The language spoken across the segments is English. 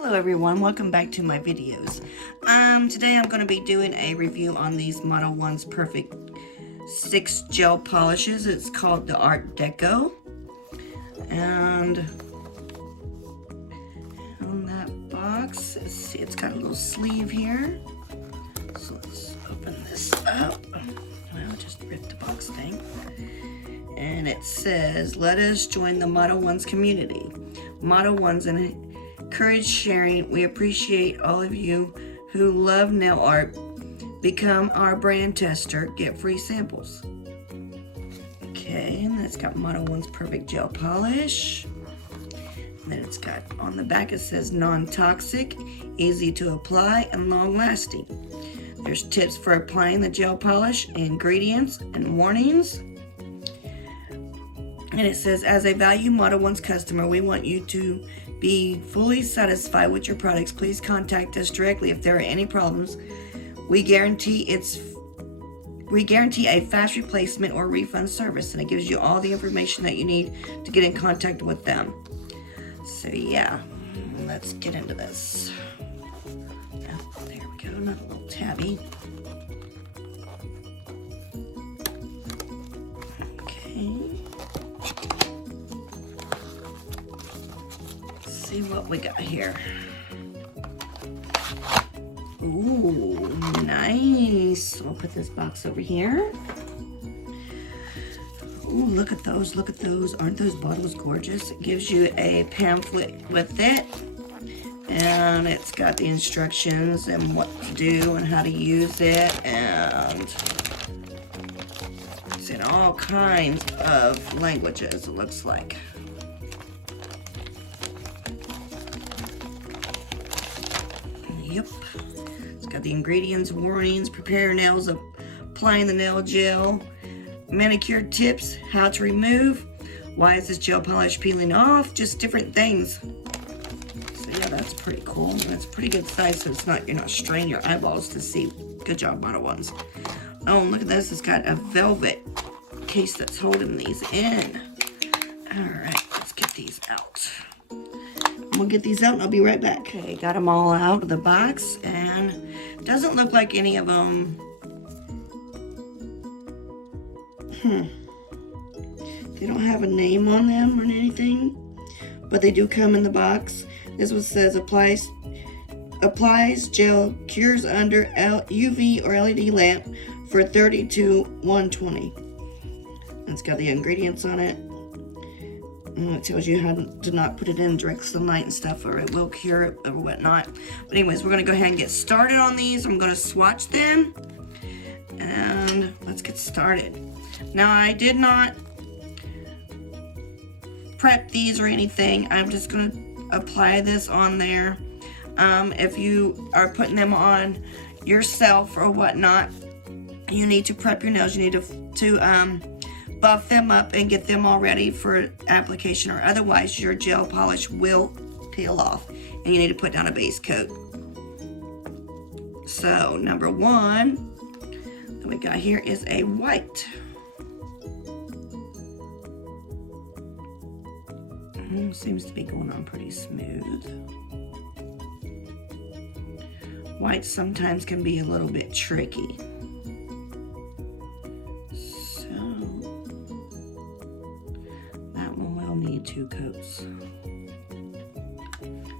Hello everyone, welcome back to my videos. Today I'm going to be doing a review on these Modelones Perfect 6 gel polishes. It's called the Art Deco. And on that box, let's see, it's got a little sleeve here. So let's open this up. Well, just rip the box thing. And it says, let us join the Modelones community. Modelones encourage sharing. We appreciate all of you who love nail art. Become our brand tester. Get free samples. Okay, and then it's got Modelones Perfect Gel Polish. And then it's got, on the back it says non-toxic, easy to apply, and long-lasting. There's tips for applying the gel polish, ingredients, and warnings. And it says, as a value Modelones customer, we want you to be fully satisfied with your products. Please contact us directly if there are any problems. We guarantee a fast replacement or refund service, and it gives you all the information that you need to get in contact with them. So yeah, let's get into this. Oh, there we go, another little tabby. See what we got here. Ooh, nice. I'll put this box over here. Ooh, look at those, look at those. Aren't those bottles gorgeous? It gives you a pamphlet with it. And it's got the instructions and what to do and how to use it. And it's in all kinds of languages, it looks like. Yep, it's got the ingredients, warnings, prepare your nails, applying the nail gel, manicure tips, how to remove, why is this gel polish peeling off, just different things. So yeah, that's pretty cool. That's a pretty good size, so you're not straining your eyeballs to see. Good job, Modelones. Oh, and look at this, it's got a velvet case that's holding these in. All right, let's get these out. We'll get these out and I'll be right back. Okay, got them all out of the box, and it doesn't look like any of them. They don't have a name on them or anything, but they do come in the box. This one says applies gel, cures under UV or LED lamp for 30 to 120. It's got the ingredients on it. And it tells you how to not put it in direct sunlight and stuff, or it will cure it or whatnot. But anyways, we're going to go ahead and get started on these. I'm going to swatch them, and let's get started. Now, I did not prep these or anything. I'm just going to apply this on there. If you are putting them on yourself or whatnot, you need to prep your nails. You need to buff them up and get them all ready for application, or otherwise your gel polish will peel off and you need to put down a base coat. So number one that we got here is a white. Seems to be going on pretty smooth. White sometimes can be a little bit tricky. Need 2 coats.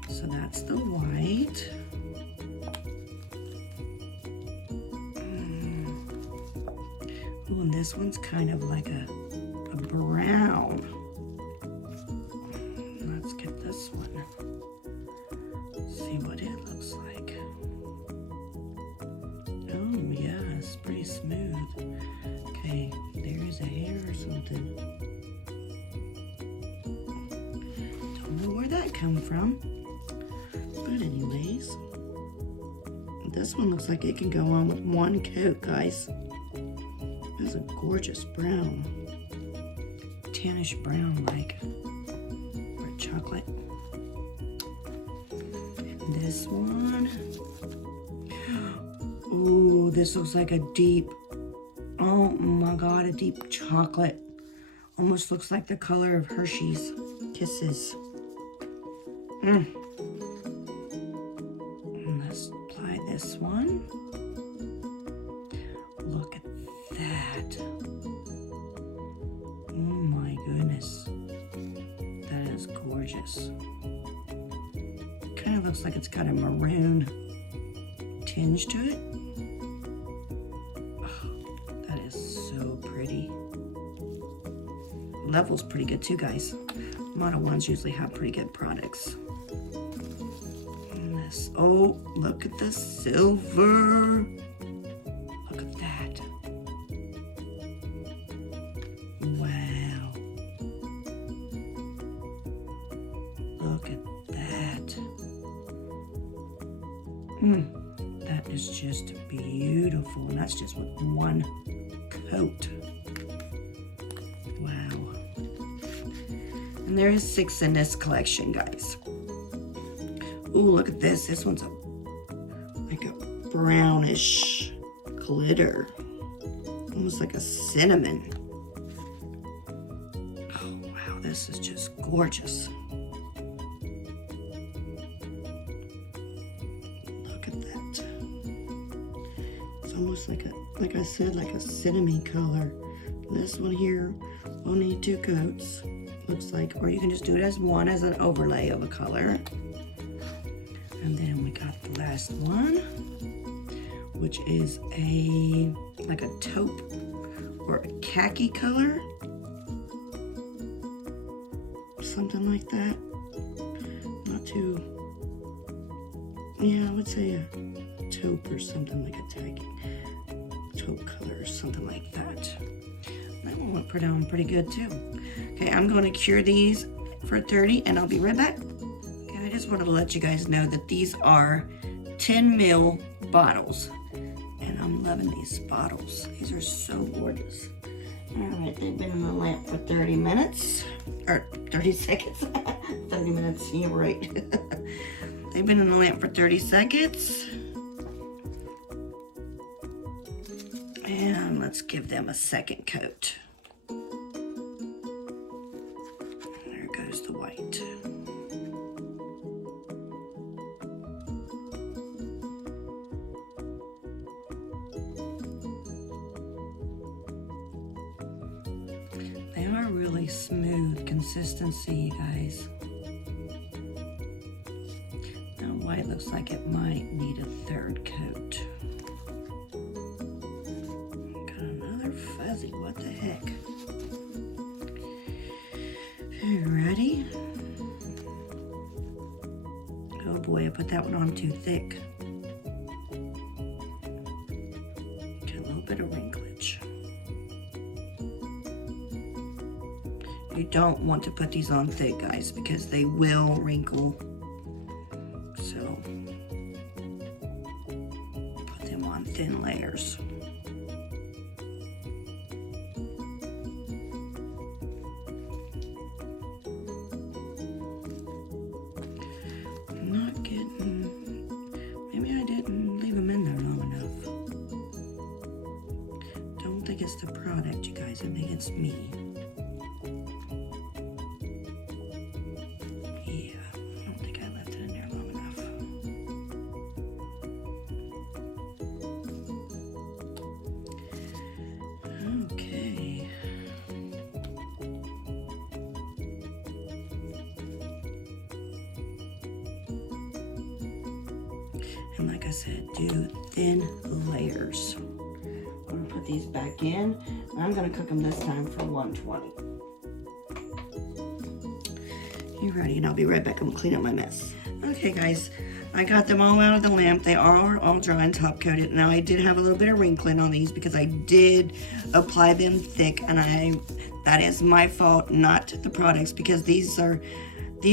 So that's the white. Ooh, and this one's kind of like a brown. Let's get this one. See what it looks like. Oh yeah, it's pretty smooth. Okay, there's a hair or something. Where that come from, but anyways, this one looks like it can go on with 1 coat, guys. It's a gorgeous brown, tannish brown, like, or chocolate. And this one, ooh, this looks like a deep, oh my god, a deep chocolate. Almost looks like the color of Hershey's Kisses. kind of looks like it's got a maroon tinge to it. Oh, that is so pretty. Level's pretty good too, guys. Modelones usually have pretty good products. And this, oh, look at the silver. Look at that. Wow. Look at that. That is just beautiful. And that's just with one coat. Wow. And there is 6 in this collection, guys. Ooh, look at this. This one's like a brownish glitter. Almost like a cinnamon. Oh, wow. This is just gorgeous. Look at that. It's almost like like I said, like a cinnamon color. This one here will need 2 coats. Looks like, or you can just do it as one, as an overlay of a color. And then we got the last one, which is like a taupe or a khaki color. Something like that. Not too, yeah, I would say a taupe or something like a taupe color or something like that. That one went pretty good too. Okay, I'm going to cure these for 30 and I'll be right back. Okay, I just wanted to let you guys know that these are 10 ml bottles. And I'm loving these bottles. These are so gorgeous. Alright, they've been in the lamp for 30 minutes. Or 30 seconds. 30 minutes, yeah, right. They've been in the lamp for 30 seconds. And let's give them a second coat. There goes the white. They are really smooth consistency, you guys. Now white looks like it might need a third coat. Fuzzy, what the heck? You ready? Oh boy, I put that one on too thick. Get a little bit of wrinklage. You don't want to put these on thick, guys, because they will wrinkle. So put them on thin layers. Maybe I didn't leave them in there long enough. Don't think it's the product, you guys. I think it's me. Yeah, I don't think I left it in there long enough. Okay. And like I said, do thin layers. I'm gonna put these back in. I'm gonna cook them this time for 120. You ready? And I'll be right back. I'm gonna clean up my mess. Okay, guys, I got them all out of the lamp. They are all dry and top coated. Now I did have a little bit of wrinkling on these because I did apply them thick, and that is my fault, not the products, because these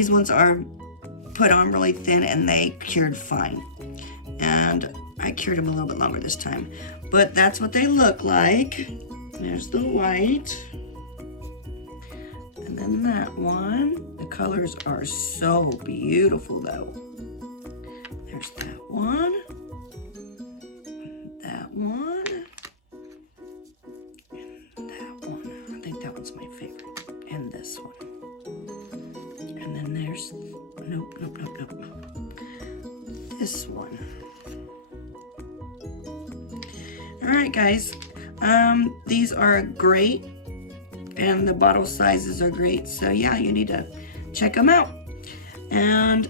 ones are put on really thin and they cured fine. And I cured them a little bit longer this time. But that's what they look like. There's the white. And then that one. The colors are so beautiful though. There's that one. That one. And that one. I think that one's my favorite. And this one. And then there's, nope. This one. Alright guys, these are great, and the bottle sizes are great, so yeah, you need to check them out. And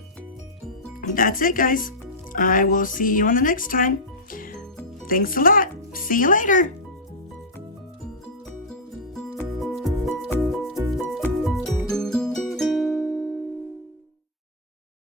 that that's it, guys. I will see you on the next time. Thanks a lot. See you later.